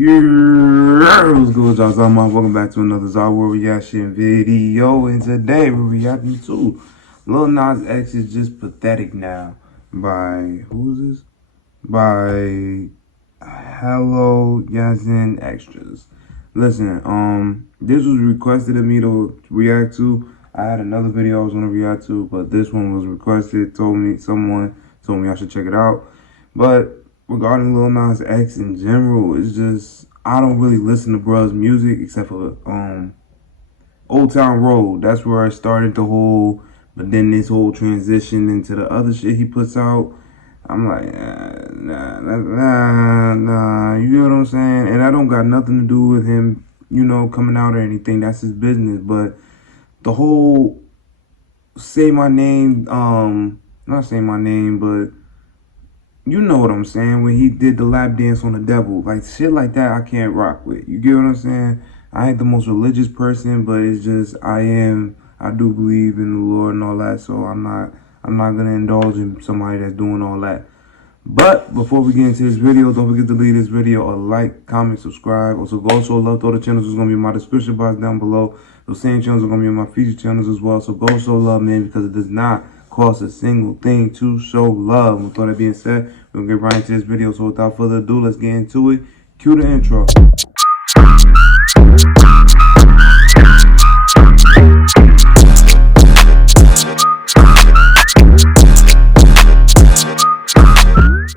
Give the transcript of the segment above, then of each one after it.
What's good, y'all? Welcome back to another Zahier reaction video. And today we're reacting to Lil Nas X is Just Pathetic Now by, who is this? By Hello Yazin Extras. Listen, this was requested of me to react to. I had another video I was gonna react to, but this one was requested. Someone told me I should check it out. But regarding Lil Nas X in general, it's just I don't really listen to bruh's music except for Old Town Road. That's where I started the whole, but then this whole transition into the other shit he puts out. I'm like, nah, you know what I'm saying? And I don't got nothing to do with him, coming out or anything. That's his business. But the whole say my name, not say my name, but you know what I'm saying, when he did the lap dance on the devil, like shit like that I can't rock with. You get what I'm saying? I ain't the most religious person, but it's just I do believe in the Lord and all that, so I'm not gonna indulge in somebody that's doing all that. But before we get into this video, don't forget to leave this video a like, comment, subscribe. Also, go show love to all the channels. It's gonna be in my description box down below. Those same channels are gonna be in my feature channels as well. So go show love, man, because it does not cost a single thing to show love. With all that being said, we're gonna get right into this video. So without further ado, let's get into it. Cue the intro.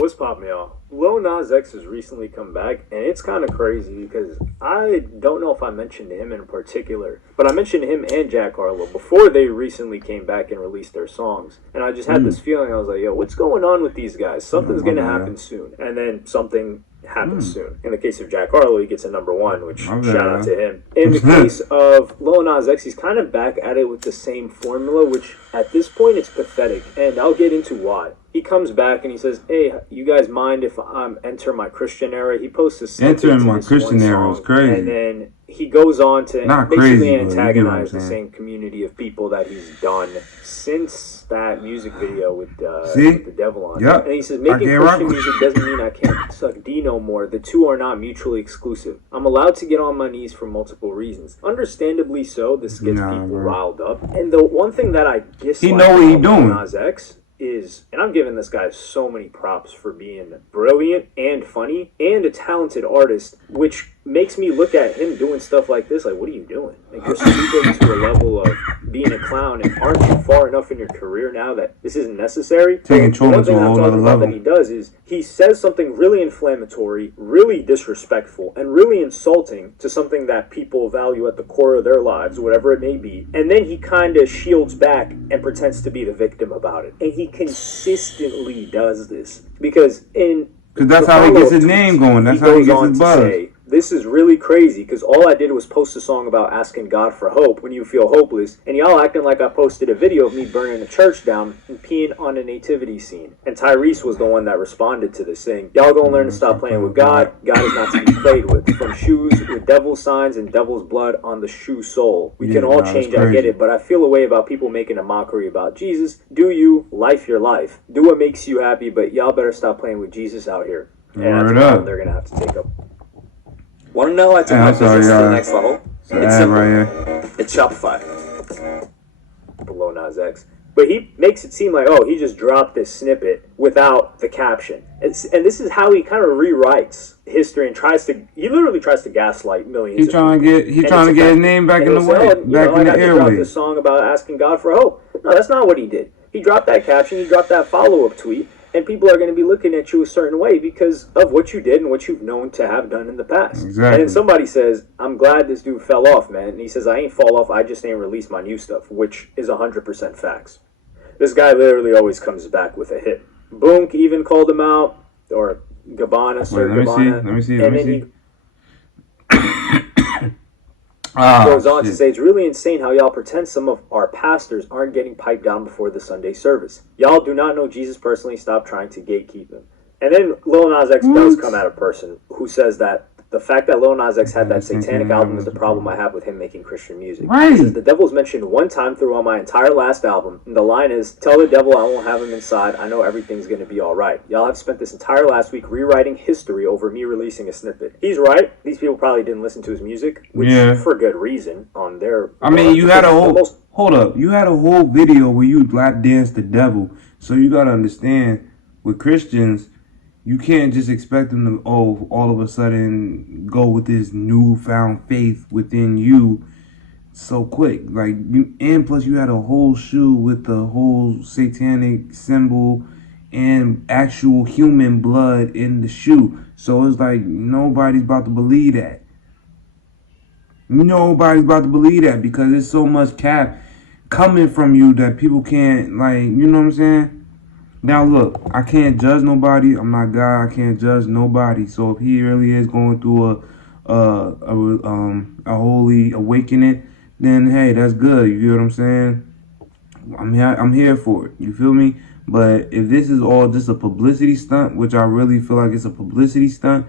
What's poppin', y'all? Lil Nas X has recently come back, and it's kind of crazy because I don't know if I mentioned him in particular, but I mentioned him and Jack Harlow before they recently came back and released their songs. And I just had this feeling, I was like, yo, what's going on with these guys? Something's going to happen soon. And then something happens soon. In the case of Jack Harlow, he gets a #1, which shout out to him. In the case of Lil Nas X, he's kind of back at it with the same formula, which at this point it's pathetic, and I'll get into why. He comes back and he says, hey, you guys mind if I enter my Christian era? He posts this entering my Christian era is crazy. And then he goes on to basically antagonize the saying. same community of people that he's done since that music video with the devil on it. Yep. And he says, making Christian music doesn't mean I can't suck D no more. The two are not mutually exclusive. I'm allowed to get on my knees for multiple reasons. Understandably so, this gets people riled up. And the one thing that I dislike about Nas X is, and I'm giving this guy so many props for being brilliant and funny and a talented artist, which makes me look at him doing stuff like this like, what are you doing? Like, you're stooping to a level of being a clown, and aren't you far enough in your career now that this isn't necessary? Taking control to a whole other level. That he does is he says something really inflammatory, really disrespectful, and really insulting to something that people value at the core of their lives, whatever it may be, and then he kind of shields back and pretends to be the victim about it. And he consistently does this because that's how he gets his name going. That's how he gets his buzz. This is really crazy because all I did was post a song about asking God for hope when you feel hopeless, and y'all acting like I posted a video of me burning a church down and peeing on a nativity scene. And Tyrese was the one that responded to this, saying, y'all gonna learn to stop playing with God. God is not to be played with. From shoes with devil's signs and devil's blood on the shoe sole. We can all change, I get it, but I feel a way about people making a mockery about Jesus. Do you, life your life. Do what makes you happy, but y'all better stop playing with Jesus out here. And that's what they're gonna have to take up. Want to know how I took my business to the next level? It's simple. Right here. It's Shopify. Below Nas X. But he makes it seem like, oh, he just dropped this snippet without the caption. And this is how he kind of rewrites history and he literally tries to gaslight millions He's trying to get his name back in the way, back in the airways. Dropped this song about asking God for hope. No, that's not what he did. He dropped that caption, he dropped that follow-up tweet, and people are going to be looking at you a certain way because of what you did and what you've known to have done in the past. Exactly. And then somebody says, I'm glad this dude fell off, man. And he says, I ain't fall off, I just ain't released my new stuff, which is 100% facts. This guy literally always comes back with a hit. Boonk even called him out, or Gabbana, Sir Gabbana. Let me see. Goes on to say, it's really insane how y'all pretend some of our pastors aren't getting piped down before the Sunday service. Y'all do not know Jesus personally. Stop trying to gatekeep him. And then Lil Nas X does come at a person who says that The fact that Lil Nas X had that satanic album is the problem I have with him making Christian music. Right. He says the devil's mentioned one time throughout my entire last album, and the line is, "Tell the devil I won't have him inside. I know everything's going to be all right. Y'all have spent this entire last week rewriting history over me releasing a snippet." He's right. These people probably didn't listen to his music, which for good reason on their... I mean, you had a whole... Hold up. You had a whole video where you lap danced the devil. So you got to understand, with Christians, you can't just expect them to, all of a sudden go with this newfound faith within you so quick. Like, and plus you had a whole shoe with the whole satanic symbol and actual human blood in the shoe. So it's like nobody's about to believe that. Nobody's about to believe that because there's so much cap coming from you that people can't, like, you know what I'm saying? Now look, I can't judge nobody. I'm not God. I can't judge nobody. So if he really is going through a holy awakening, then hey, that's good. You feel what I'm saying? I'm here for it. You feel me? But if this is all just a publicity stunt, which I really feel like it's a publicity stunt,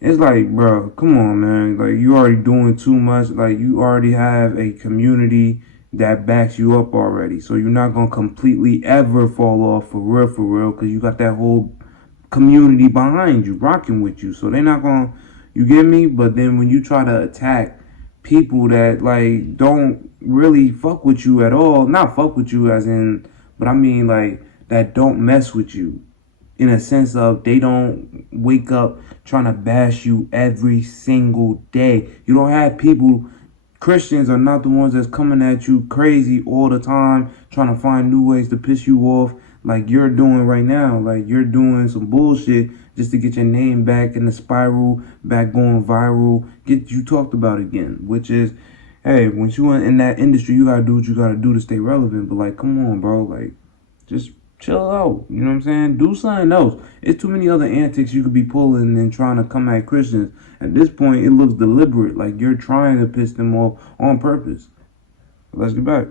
it's like, bro, come on, man. Like, you already doing too much. Like, you already have a community that backs you up already. So you're not going to completely ever fall off for real, because you got that whole community behind you, rocking with you. So they're not going to, you get me? But then when you try to attack people that, like, don't really fuck with you at all, not fuck with you as in, but I mean, like, that don't mess with you in a sense of they don't wake up trying to bash you every single day. You don't have people... Christians are not the ones that's coming at you crazy all the time, trying to find new ways to piss you off like you're doing right now. Like, you're doing some bullshit just to get your name back in the spiral, back going viral, get you talked about again. Which is, hey, once you in that industry, you gotta do what you gotta do to stay relevant. But, like, come on, bro. Like, just chill out. You know what I'm saying? Do something else. It's too many other antics you could be pulling and trying to come at Christians. At this point, it looks deliberate, like you're trying to piss them off on purpose. Let's get back.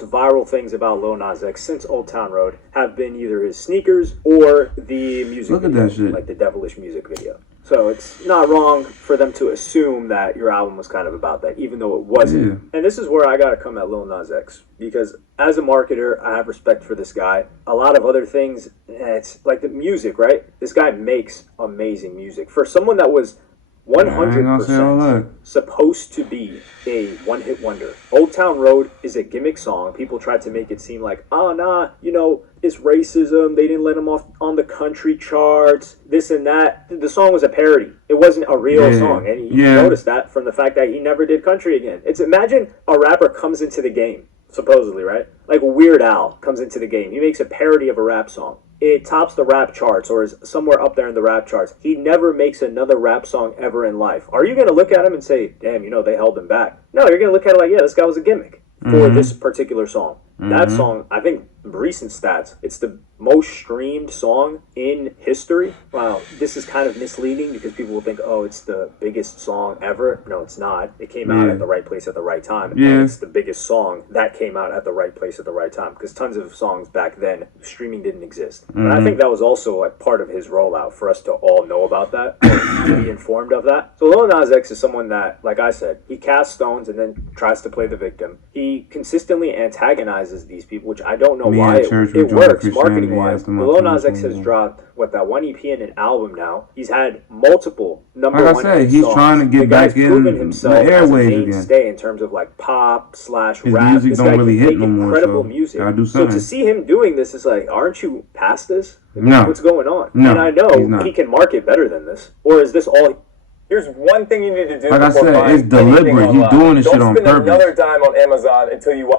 The viral things about Lil Nas X since Old Town Road have been either his sneakers or the music Look video, at that shit. like the devilish music video. So it's not wrong for them to assume that your album was kind of about that, even though it wasn't. Yeah. And this is where I gotta come at Lil Nas X, because as a marketer, I have respect for this guy. A lot of other things, it's like the music, right? This guy makes amazing music. For someone that was 100% supposed to be a one-hit wonder. Old Town Road is a gimmick song. People tried to make it seem like, oh, nah, you know, it's racism. They didn't let him off on the country charts, this and that. The song was a parody. It wasn't a real song. And you noticed that from the fact that he never did country again. It's, imagine a rapper comes into the game, supposedly, right? Like Weird Al comes into the game. He makes a parody of a rap song. It tops the rap charts or is somewhere up there in the rap charts. He never makes another rap song ever in life. Are you going to look at him and say, damn, you know, they held him back? No, you're going to look at it like, yeah, this guy was a gimmick for this particular song. That song, I think, recent stats, it's the most streamed song in history. Wow, this is kind of misleading because people will think, oh, it's the biggest song ever. No, it's not. It came out at the right place at the right time. And it's the biggest song that came out at the right place at the right time, because tons of songs back then, streaming didn't exist. And I think that was also like part of his rollout for us to all know about that, or to be informed of that. So Lil Nas X is someone that, like I said, he casts stones and then tries to play the victim. He consistently antagonizes these people, which I don't know why it works marketing wise. Lil Nas X has dropped that one EP and an album now. He's had multiple number one hit he's songs. trying to get back in himself the airwaves as a mainstay in terms of like pop / rap. His music don't really hit no more. Incredible music. So to see him doing this is like, aren't you past this? No. What's going on? No, and I know he can market better than this. Or is this all? Here's one thing you need to do. Like I said, it's deliberate. He's doing this shit on purpose. Don't spend another dime on Amazon until you.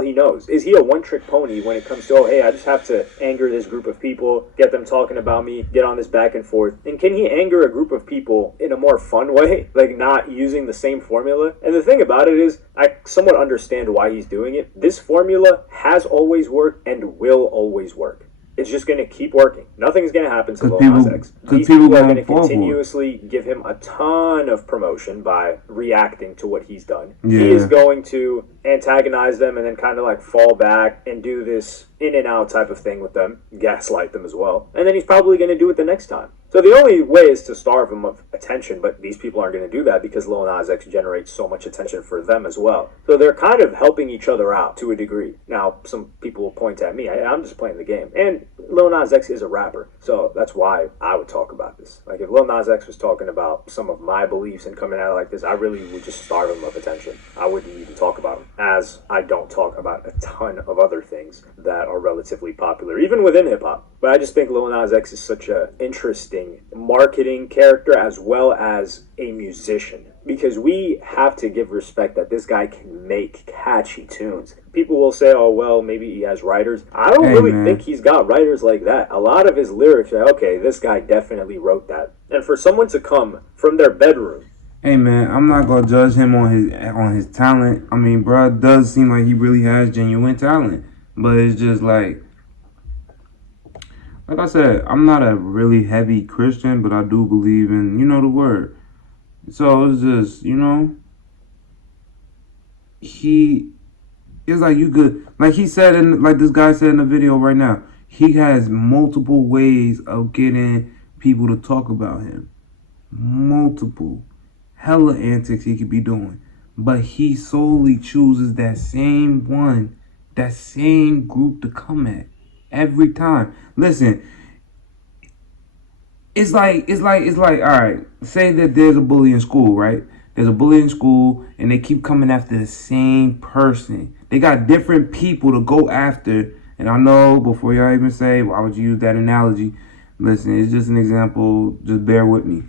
He knows. Is he a one-trick pony when it comes to, oh, hey, I just have to anger this group of people, get them talking about me, get on this back and forth? And can he anger a group of people in a more fun way, like not using the same formula? And the thing about it is, I somewhat understand why he's doing it. This formula has always worked and will always work. it's just going to keep working. Nothing's going to happen to Lil people, Nas X. because These people people are going going to continuously give him a ton of promotion by reacting to what he's done. Yeah. He is going to antagonize them and then kind of like fall back and do this in and out type of thing with them, gaslight them as well. And then he's probably going to do it the next time. So the only way is to starve him of attention, but these people aren't going to do that because Lil Nas X generates so much attention for them as well. So they're kind of helping each other out to a degree. Now, some people will point at me. I'm just playing the game. And Lil Nas X is a rapper, so that's why I would talk about this. Like, if Lil Nas X was talking about some of my beliefs and coming at it like this, I really would just starve him of attention. I wouldn't even talk about him, as I don't talk about a ton of other things that are relatively popular, even within hip-hop. But I just think Lil Nas X is such an interesting marketing character as well as a musician, because we have to give respect that this guy can make catchy tunes. People will say, oh, well, maybe he has writers. I don't really think he's got writers like that. A lot of his lyrics are, okay, this guy definitely wrote that. And for someone to come from their bedroom. Hey man, I'm not gonna judge him on his talent. I mean, bro, it does seem like he really has genuine talent, but it's just like I said, I'm not a really heavy Christian, but I do believe in, the word. So it's just, it's like you could, like he said, like this guy said in the video right now, he has multiple ways of getting people to talk about him. Multiple. Hella antics he could be doing. But he solely chooses that same one, that same group to come at. Every time. Listen, it's like, all right, say that there's a bully in school, right? There's a bully in school, and they keep coming after the same person. They got different people to go after. And I know, before y'all even say, why would you use that analogy? Listen, it's just an example. Just bear with me.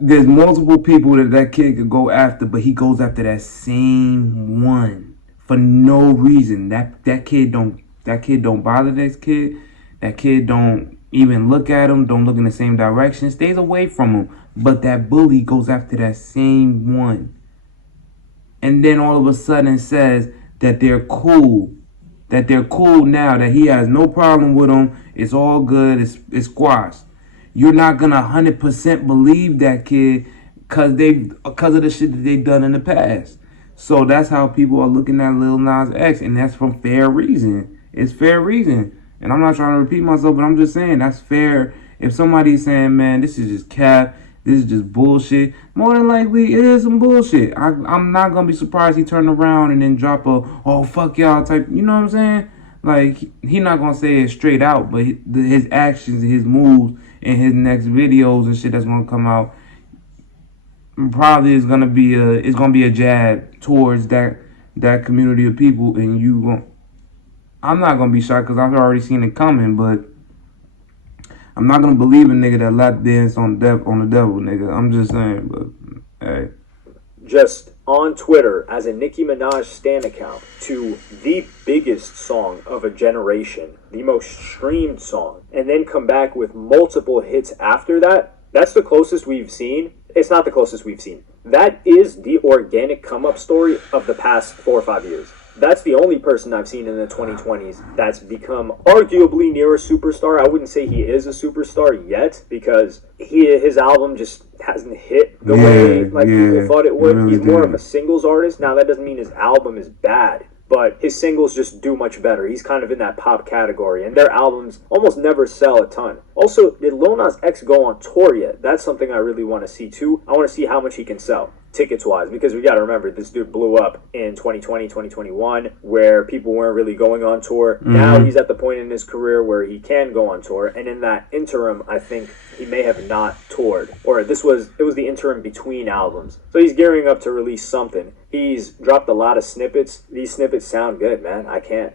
There's multiple people that kid could go after, but he goes after that same one for no reason. That kid don't bother this kid. That kid don't even look at him, don't look in the same direction, stays away from him. But that bully goes after that same one. And then all of a sudden says that they're cool. That they're cool now, that he has no problem with them. It's all good. It's squashed. You're not going to 100% believe that kid because of the shit that they've done in the past. So that's how people are looking at Lil Nas X, and that's for fair reason. It's fair reason. And I'm not trying to repeat myself, but I'm just saying that's fair. If somebody's saying, man, this is just cap, this is just bullshit, more than likely it is some bullshit. I'm not going to be surprised he turned around and then drop a, oh, fuck y'all type, you know what I'm saying? Like, he not going to say it straight out, but his actions, his moves, and his next videos and shit that's going to come out probably is going to be a jab towards that community of people, and I'm not going to be shocked because I've already seen it coming, but I'm not going to believe a nigga that lap dance on the devil, nigga. I'm just saying, but, hey. Just on Twitter as a Nicki Minaj stan account to the biggest song of a generation, the most streamed song, and then come back with multiple hits after that, that's the closest we've seen. It's not the closest we've seen. That is the organic come-up story of the past 4 or 5 years. That's the only person I've seen in the 2020s that's become arguably near a superstar. I wouldn't say he is a superstar yet because his album just hasn't hit the way people thought it would. Really He's more of a singles artist. Now, that doesn't mean his album is bad, but his singles just do much better. He's kind of in that pop category, and their albums almost never sell a ton. Also, did Lil Nas X go on tour yet? That's something I really want to see, too. I want to see how much he can sell, tickets-wise, because we got to remember, this dude blew up in 2020, 2021, where people weren't really going on tour. Mm-hmm. Now he's at the point in his career where he can go on tour, and in that interim, I think he may have not toured, or it was the interim between albums. So he's gearing up to release something. He's dropped a lot of snippets. These snippets sound good, man. I can't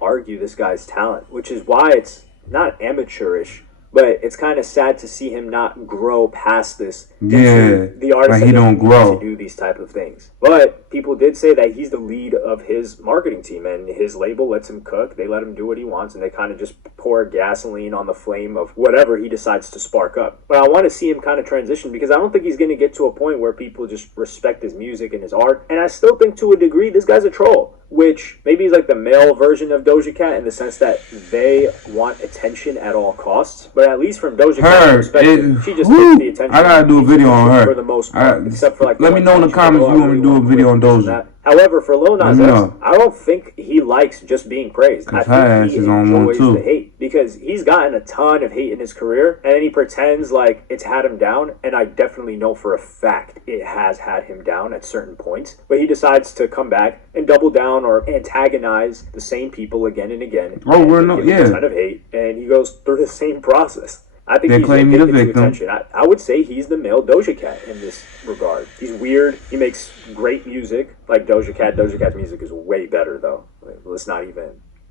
argue this guy's talent, which is why it's not amateurish, but it's kind of sad to see him not grow past this. The artist like he don't grow to do these type of things. But people did say that he's the lead of his marketing team, and his label lets him cook. They let him do what he wants, and they kind of just pour gasoline on the flame of whatever he decides to spark up. But I want to see him kind of transition, because I don't think he's going to get to a point where people just respect his music and his art. And I still think to a degree this guy's a troll. which maybe is like the male version of Doja Cat in the sense that they want attention at all costs. But at least from Doja Cat's perspective, she just takes the attention. I gotta do a video on her for the most part, except for like. Let me know in the comments if you want me to do a video on Doja. However, for Lil Nas X, I don't think he likes just being praised. I think he enjoys the hate because he's gotten a ton of hate in his career, and then he pretends like it's had him down. And I definitely know for a fact it has had him down at certain points. But he decides to come back and double down or antagonize the same people again and again. Oh, we're not, a ton of hate, and he goes through the same process. I think he's addicted to attention. I would say he's the male Doja Cat in this regard. He's weird. He makes great music like Doja Cat. Doja Cat's music is way better, though.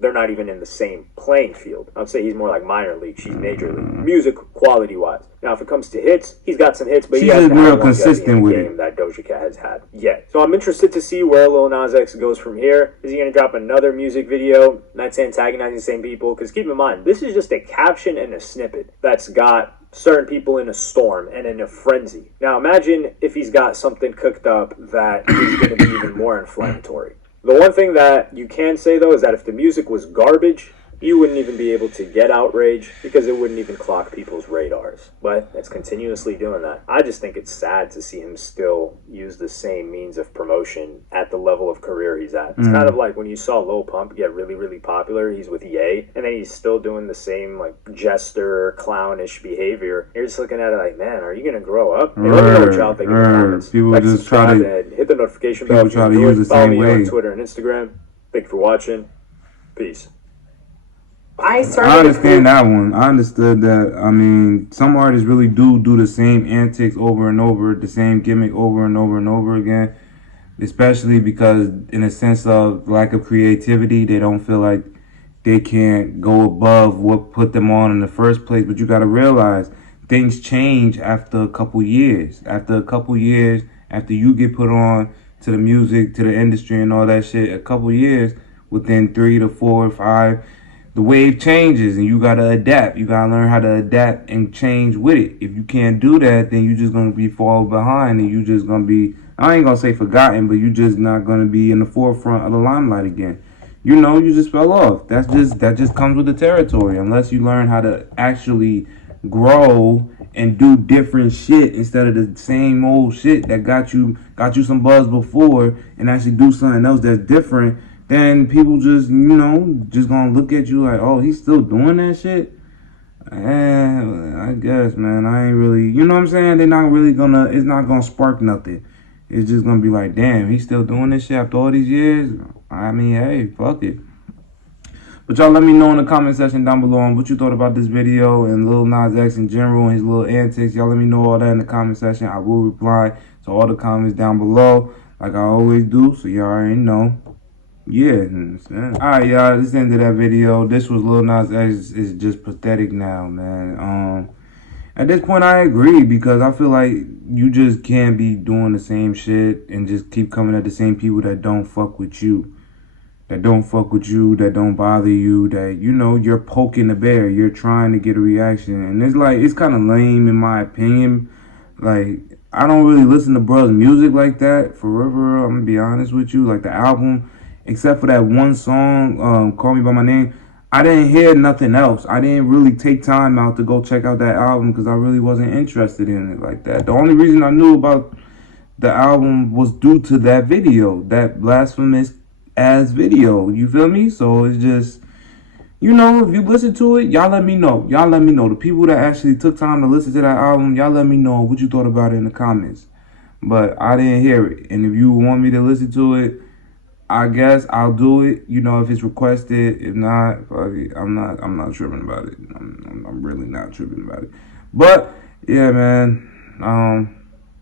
They're not even in the same playing field. I would say he's more like minor league. She's major league. Music quality-wise. Now, if it comes to hits, he's got some hits, but he hasn't had real consistent with game that Doja Cat has had yet. So I'm interested to see where Lil Nas X goes from here. Is he going to drop another music video that's antagonizing the same people? Because keep in mind, this is just a caption and a snippet that's got certain people in a storm and in a frenzy. Now, imagine if he's got something cooked up that is going to be even more inflammatory. The one thing that you can say, though, is that if the music was garbage, you wouldn't even be able to get outrage because it wouldn't even clock people's radars. But it's continuously doing that. I just think it's sad to see him still use the same means of promotion at the level of career he's at. It's kind of like when you saw Lil Pump get really, really popular. He's with Ye, and then he's still doing the same like jester, clownish behavior. You're just looking at it like, man, are you going to grow up? Hey, let me know what y'all think in the comments. People like, just try to hit the notification bell. Try to use the Follow same me way on Twitter and Instagram. Thank you for watching. Peace. I understand that one. I understood that. I mean, some artists really do the same antics over and over, the same gimmick over and over and over again, especially because in a sense of lack of creativity, they don't feel like they can't go above what put them on in the first place. But you got to realize things change after a couple years. After a couple years, after you get put on to the music, to the industry and all that shit, a couple years, within 3 to 4 or 5, the wave changes and you gotta adapt. You gotta learn how to adapt and change with it. If you can't do that, then you just gonna be fall behind and you just gonna be, I ain't gonna say forgotten, but you just not gonna be in the forefront of the limelight again. You know, you just fell off. That just comes with the territory. Unless you learn how to actually grow and do different shit instead of the same old shit that got you some buzz before, and actually do something else that's different, then people just, just gonna look at you like, oh, he's still doing that shit? I guess, man. I ain't really, you know what I'm saying? They're not really gonna, it's not gonna spark nothing. It's just gonna be like, damn, he's still doing this shit after all these years? I mean, hey, fuck it. But y'all let me know in the comment section down below on what you thought about this video and Lil Nas X in general and his little antics. Y'all let me know all that in the comment section. I will reply to all the comments down below like I always do, so y'all already know. Yeah, alright, y'all, this is the end of that video. This was Lil Nas X. Is just pathetic now, man. At this point, I agree, because I feel like you just can't be doing the same shit and just keep coming at the same people that don't fuck with you. That don't bother you, that, you're poking the bear. You're trying to get a reaction. And it's kind of lame in my opinion. Like, I don't really listen to bruh's music like that. For real, I'm going to be honest with you. Like, the album, except for that one song, Call Me By My Name, I didn't hear nothing else. I didn't really take time out to go check out that album because I really wasn't interested in it like that. The only reason I knew about the album was due to that video, that blasphemous ass video. You feel me? So it's just, if you listen to it, y'all let me know. The people that actually took time to listen to that album, y'all let me know what you thought about it in the comments. But I didn't hear it. And if you want me to listen to it, I guess I'll do it, if it's requested. If not, fuck it. I'm not tripping about it. I'm really not tripping about it. But yeah, man.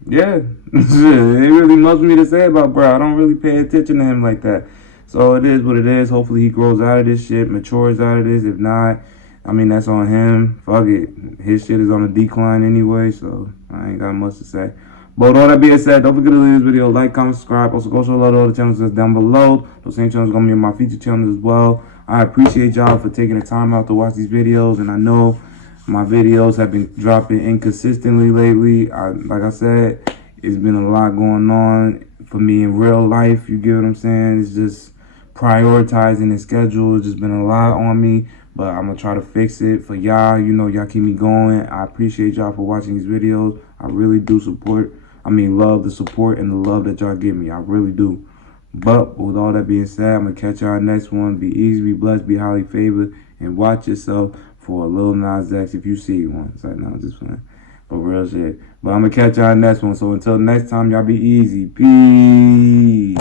Yeah. It really much for me to say about bro. I don't really pay attention to him like that. So it is what it is. Hopefully he grows out of this shit, matures out of this. If not, that's on him. Fuck it. His shit is on a decline anyway, so I ain't got much to say. But with all that being said, don't forget to leave this video, like, comment, subscribe. Also, go show a lot of other channels that's down below. Those same channels are going to be in my feature channels as well. I appreciate y'all for taking the time out to watch these videos. And I know my videos have been dropping inconsistently lately. Like I said, it's been a lot going on for me in real life. You get what I'm saying? It's just prioritizing the schedule. It's just been a lot on me, but I'm gonna try to fix it for y'all. You know, y'all keep me going. I appreciate y'all for watching these videos. I really do love the support and the love that y'all give me. I really do. But with all that being said, I'm gonna catch y'all next one. Be easy, be blessed, be highly favored, and watch yourself for a Lil Nas X if you see one. It's like, no, I'm just playing. For real shit. But I'm gonna catch y'all next one. So until next time, y'all be easy. Peace.